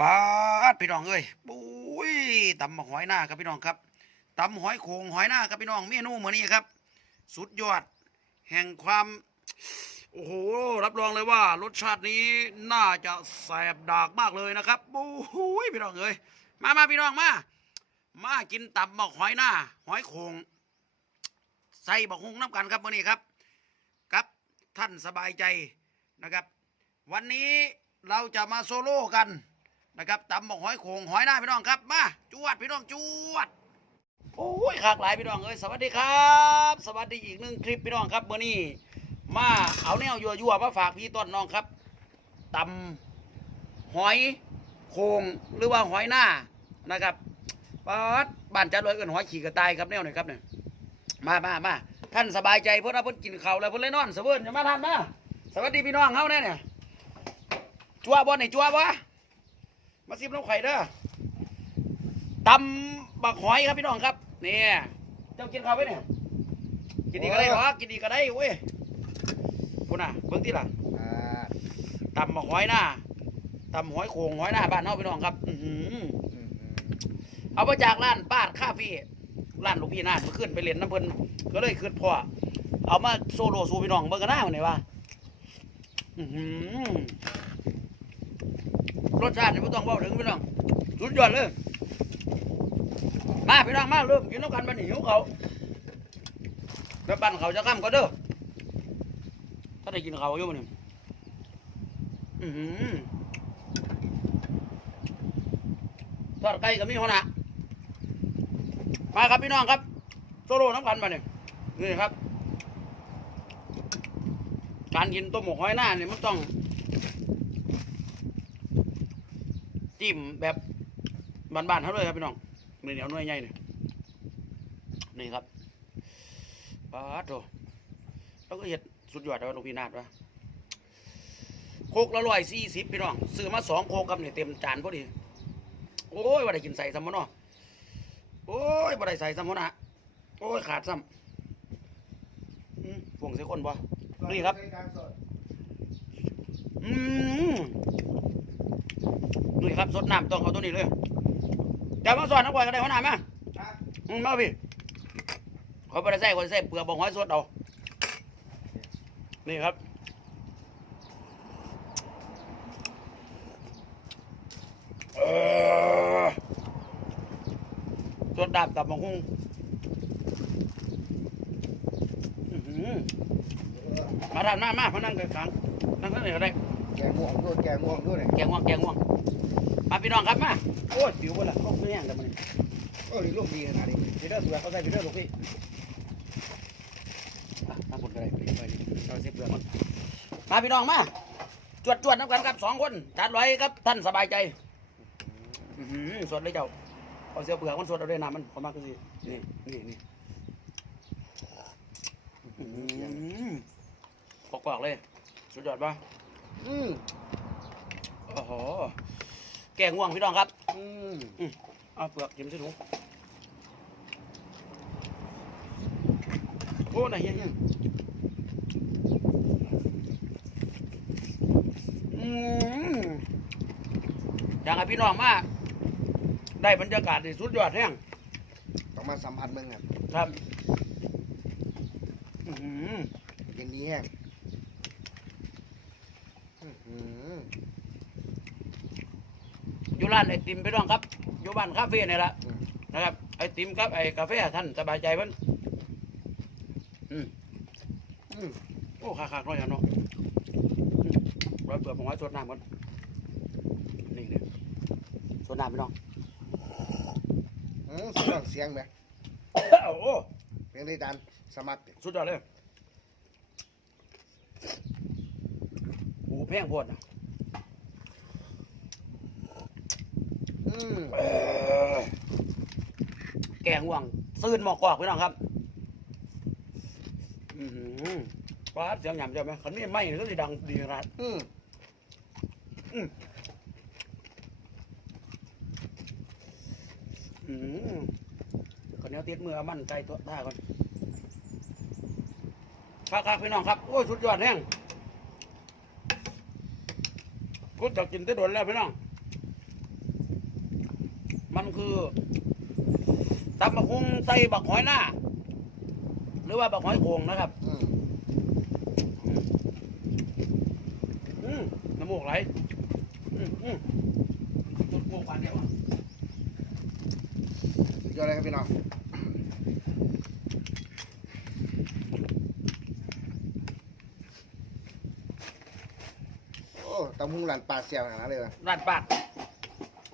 ปาดพี่น้องเอ้ยปุ้ยตำบักหอยหน้าครับพี่น้องครับตำหอยโขงหอยหน้าครับพี่น้องเมนูมื้อนี้ครับ สุดยอด แห่งความ โอ้โห รับรองเลยว่า รสชาตินี้น่าจะแสบดากมากเลยนะครับปุ้ยพี่น้องเอ้ยมามาพี่น้องมา มากินตำบักหอยหน้า หอยโขงใส่บักฮุงน้ำกันครับมื้อนี้ครับครับท่านสบายใจนะครับ วันนี้เราจะมาโซโล่กัน นะครับตำบอกหอยโขงหอยหน้าพี่น้องครับมาจวดพี่น้องจวดโอ้ยขากหลายพี่น้องเอ้ยสวัสดีครับ สวัสดีอีกหนึ่งคลิปพี่น้องครับเมื่อนี้มาเอาแนวยัวยัวมาฝากพี่ต้นน้องครับตำหอยโขงหรือว่าหอยหน้านะครับปาดบ้านจัดเลยเอินหอยขี่กระต่ายครับแนวหน่อยครับเนี่ยมามามาท่านสบายใจเพื่อนเพื่อนกินข้าวแล้วเพื่อนเลยนอนเสวิร์นอย่ามาทานมาสวัสดีพี่น้องเฮาแน่เนี่ยจัวบ่นี่จัวบ่ มาซิมน้ำไข่เด้อตำบักหอยครับพี่น้องครับเนี่ยเจ้ากินข้าวไว้เนี่ยกินดีก็ได้หรอกินดีก็ได้เว้ยพุ่นน่ะเบิ่งที่ล่ะอ่าตำบักหอยหน้าตำหอยโขงหอยหน้าบ้านเฮาพี่น้องครับอื้อหืออืมอืมเอามาจากร้านป้าดคาเฟ่ร้านลูกพี่นาดเมื่อคืนไปเล่นน้ำเพิ่นก็เลยคืนพ่อเอามาโซโลสูพี่น้องเบิ่งกันหน้ามันนี่ว่าอื้อหือ รสชาตินี่ไม่ต้องเว้าถึงพี่น้องสุดยอดเลย มาพี่น้องมาเริ่มกินน้ำกันมาหนิหิวเขาเดี๋ยวปั่นเขาจะข้ามก็เด้อถ้าได้กินเขาอยู่มันนี่อือทอดไก่กับมีหัวหน้ามาครับพี่น้องครับโซโล่น้ำกันมาเนี่ยนี่ครับ การกินต้มหมกหอยหน้าเนี่ยมันต้อง จิ้มแบบบานๆเท่าเลยครับพี่น้องนี่เดี๋ยวหน่วยใหญ่เนี่ยนี่ครับปาดโถแล้วก็เห็ดสุดยอดแล้วลูกพี่นาดวะโคกละร้อยสี่สิบพี่น้องซื้อมาสองโคกครับเนี่ยเต็มจานพอดี โอ้ยว่าได้กินใส่ซ้ำมะเนาะโอ้ยว่าได้ใส่ซ้ำมะนะโอ้ยขาดซ้ำอืมฟวงเสียคนบ่นี่ครับ อืม นี่ครับสดน้ำต้องเอาตัวนี้เลยจะมาสอนน้ำก่อยก็ได้หัวหน้ามาอืมมาพี่เขาไปได้ใส่คนใส่เปลือกบองหอยสดเอานี่ครับเออสดดาบตับบองหุ้งอื้อหือมาทานมามามานั่งกันขังนั่งกันไหนก็ได้ แกงม่วงด้วยแกงม่วงด้วยเนี่ยแกงง่วงแกงง่วงมาพี่น้องครับมาโอ้ยปิวไปละเขาไม่แย่งกันมันเออนี่ลูกดีขนาดนี้พีเดอร์ตัวเขาใส่พีเดอร์ลูกพี่อะทำผลก็ได้ไปไปเราเสียเปลือกมันมาพี่น้องมาจวดจวดน้ำกันครับสองคนจัดไว้ครับท่านสบายใจอื้อหือสดเลยเจ้าเอาเสียเปลือกมันสดเอาด้วยน้ำมันเขามากก็สินี่นี่นี่อื้อหือกรอกๆเลยสุดยอดป่ะ อืมโอ้โห แกงง่วงพี่น้องครับอืมเอาเปลือกจิ้มใส่ถุงโอ้ไหนเฮียเนี่ยอืมอยากให้พี่น้องมาได้บรรยากาศที่สุดยอดแห้งต้องมาสัมผัสมึงอะครับ อื้อหือ เย็นนี้แห้งอื้อหือ อยู่ร้านไอติมพี่น้องครับ อยู่บ้านคาเฟ่นี่แหละนะครับ ไอติมครับไอกาแฟท่านสบายใจเพิ่นอืมอืมโอ้ขาขาดน้อยอะเนาะอืมร้อยเปลือกผมไว้สดน้ำก่อนนี่เนี่ยสดน้ำพี่น้องอืมเสียงเสียงไหมโอ้โหเสียงได้ดันสมัครสุดยอดเลยโอ้แพงโพดนะ อืม เออ แกงห่วงซื่นหมอกกอกพี่น้องครับอือหือฟ้าดเสียงหยำเจ้าไหมคันนี้ไม่ก็จะดังดีขนาดอืมอืมคนนี้ติดมือเอมันใจตัวท่าก่อนครับครับพี่น้องครับ โอ้ยสุดยอดแห้งกูจะกินได้โดนแล้วพี่น้อง มันคือตำบักฮุงใส่บักหอยหน้า หรือว่าบักหอยโขงนะครับอืมอืมน้ำมูกไหลอืมอืมตุดโมกวันเดียวอะสุดยอดเลยครับพี่น้องโอ้ตำหุงหลานปลาเสียวขนาดนั้นเลยนะร้านปาด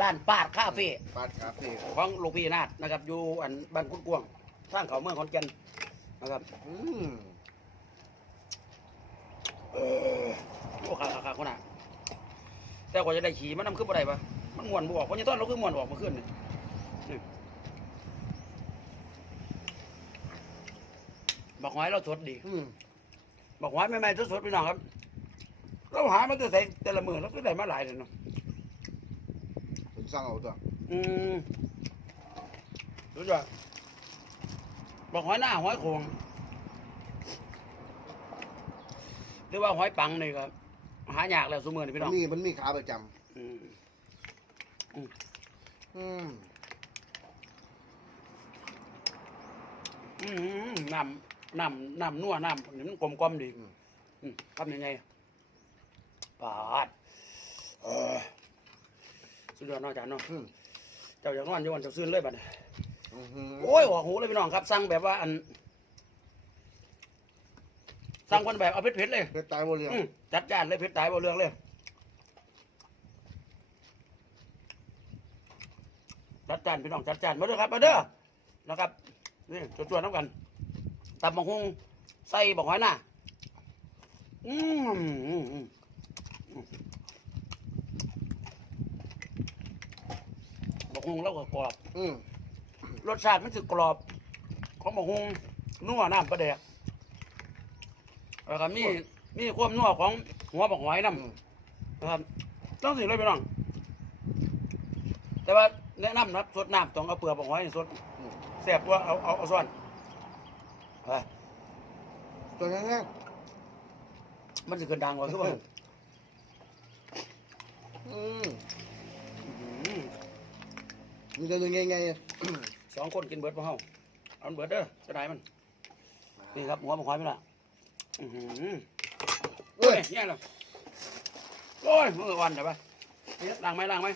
ร้านปาดคาเฟ่ปลาครับพี่ของหลูกพี่นาดนะครับ อยู่อันบ้านกุดกวางทางเขาเมืองขอนแก่นนะครับอืมเออโอ้ขาขาขาคนน่ะแต่กว่าจะได้ขี่มันนำขึ้นบ่ได้ปะมันม่วนบออกเพราะยังตอนเราคือม่วนออกมาขึ้นนี่นี่บักหอยเราสดดีอืมบักหอยใหม่ๆสดๆพี่น้องครับ เราหามาแต่ใส่แต่ละมือเราก็ได้มาหลายเลยเนาะผม สั่งเอาตัวอืมรู้จักบักหอยหน้าหอยโขงหรือว่าหอยปังนี่ครับหายากแล้วสมือนี่พี่มัน้นองมีมันมีขาประจอืมำอืมอืมน้ำน้ำน้ำนัวน้ำนี่มันกลมกลอมดีอืมทำยังไงปาดเออสุด ยอดเนาะอาจารย์เนาะอืม เจ้าอยากนอนอยู่วันเจ้าซื้อเลยบัดนี้อื้อหืโอ้ยออกหูเลยพี่น้องครับ สั่งแบบว่าอัน สั่งคนแบบเอาเผ็ดๆเลยเพชรตายโมเรียงอืมจัดจานเลยเผ็ดตายบ่เรื่องเลยจัดจานพี่น้องจัดจานมาเด้อครับมาเด้อนะครับนี่จวนๆน้ำกันตำบักฮุงใส่บักหอยหน้าอืมอืมอืมอืมบัก ฮุงแล้วก็กรอบ อืมรสชาติมันสึกกรอบ ของบักฮุงนัวน้ำปลาแดกแล้วก็มีมีความนัวของหัวบักหอยน้ำนะครับต้องสิเลยพี่น้อง แต่ว่าแนะนำนะครับสดน้ำต้องเอาเปลือกบักหอยนี่สดอืมแซ่บกว่าเอาเอาเอาซ้อนเฮ้ยตัวแห้งมันจะเกินดังกว่าคือว่าๆอืมอื้อหือ มีแต่ตัวใหญ่สองคนกินเบิดพวกเฮาเอามันเบิดเด้อจะได้มัน นี่ครับหัวบักหอยพี่ละอือหือๆโอ้เอ้ยยแย่แล้วโอ้ยมือวันเดี๋ยวไปล้างไหมล้างไหม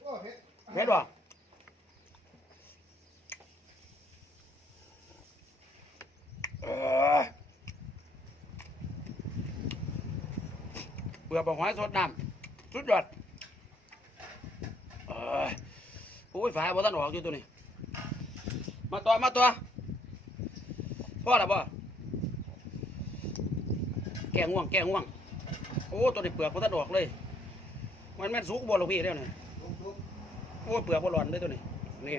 โอ้เพชรเผ็ดบ่เออเปลือกบักหอยสดน้ำสุดยอดเออ โอ้ยฝาบ่ทันออกอยู่ตัวนี้ มาตัวมาตัวพ่อละบ่แกง่วงแกง่วงโอ้ตัวนี้เปลือกบ่ทันออกเลย มันแม่นสุกบ่ลูกพี่เด้อนี่โอ้ยเปลือกบ่ร้อนเลยตัวนี้นี่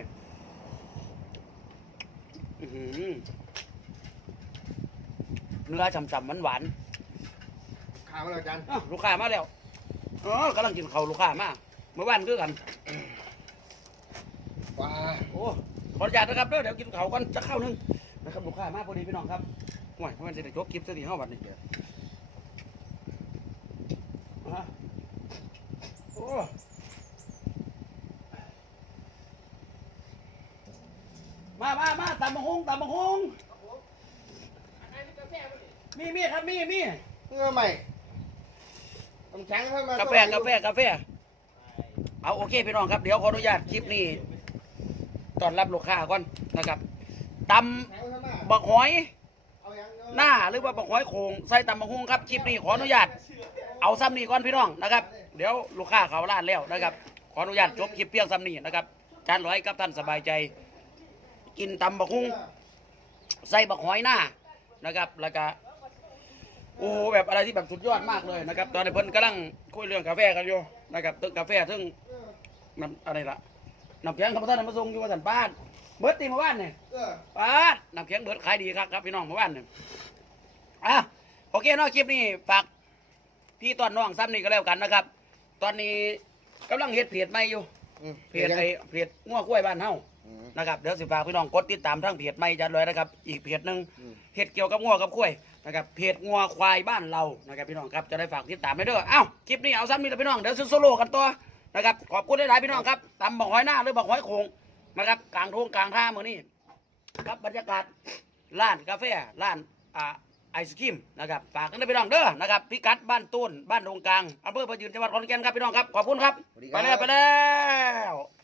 อื้อหือเนื้อฉ่ำๆมันหวานขาวแล้วอาจารย์ๆอ้าวลูกค้ามาแล้วอ๋อกำลังกินข้าวลูกค้ามาเมื่อวานคือกันว้าโอ้ขออนุญาตนะครับเด้อเดี๋ยวกินข้าวกันจะข้าวหนึงนะครับลูกค้ามาพอดีพี่น้องครับห่วยมันจะได้จบคลิปสักทีเฮาบัดนี้อะโอ้มามามาตำบักฮุงตำบักฮุงมีมีครับมีมีเงื่อใหม่น้ำแข็งให้มากาแฟกาแฟกาแฟ เอาโอเคพี่น้องครับเดี๋ยวขออนุญาตคลิปนี้ตอนรับลูกค้าก่อนนะครับตำบักหอย หน้าหรือว่าบักหอยโขงใส่ตำบักฮุงครับคลิปนี้ขออนุญาต เอาซ้ำนี้ก่อนพี่น้องนะครับ เดี๋ยวลูกค้าเขาล้านแล้วนะครับ ขออนุญาตจบคลิปเพียงซ้ำนี้นะครับจานร้อยกับท่านสบายใจ กินตำบักฮุงใส่บักหอยหน้านะครับแล้วก็โอ้โหแบบอะไรที่แบบสุดยอดมากเลยนะครับ ตอนนี้เพิ่นกำลังคุยเรื่องกาแฟกันอยู่นะครับตึกกาแฟซึ่ง น้ำอะไรล่ะน้ำแข็งธรรมชาติมาส่งอยู่ว่าสันป้าน เบิร์ดตีเมาบ้านเนี่ยเออปาดน้ำแข็งเบิดขายดีครับครับพี่น้องเมื่อวานเนี่ยอะโอเคเนาะคลิปนี้ฝากพี่ต้อนน้องซ้ำนี่ก็แล้วกันนะครับ ตอนนี้กำลังเฮ็ดเพจใหม่อยู่อืมเพจไอ้เพจง่วกล้วยบ้านเฮาอืม นะครับเดี๋ยวสิฝากพี่น้องกดติดตามทั้งเพจใหม่จัดเลยนะครับอีกเพจหนึ่งอืม เพจเกี่ยวกับง่วกับกล้วยนะครับเพจงัวควายบ้านเรานะครับพี่น้องครับจะได้ฝากติดตามไปเด้อเอ้าคลิปนี้เอาซ้ำนี่แหละพี่น้องเดี๋ยวโซโล่กันต่อ นะครับ ขอบคุณหลายๆพี่น้องครับตำบักหอยหน้าหรือบักหอยโขงนะครับกลางทุ่งกลางท่าเมื่อนี้ครับบรรยากาศร้านกาแฟร้านอ่าไอศครีมนะครับฝากกันด้วยพี่น้องเด้อนะครับพิกัดบ้านต้นบ้านตรงกลางอำเภอประยืนจังหวัดขอนแก่นครับพี่น้องครับขอบคุณครับสวัสดีคไปรับแล้วไปแล้ว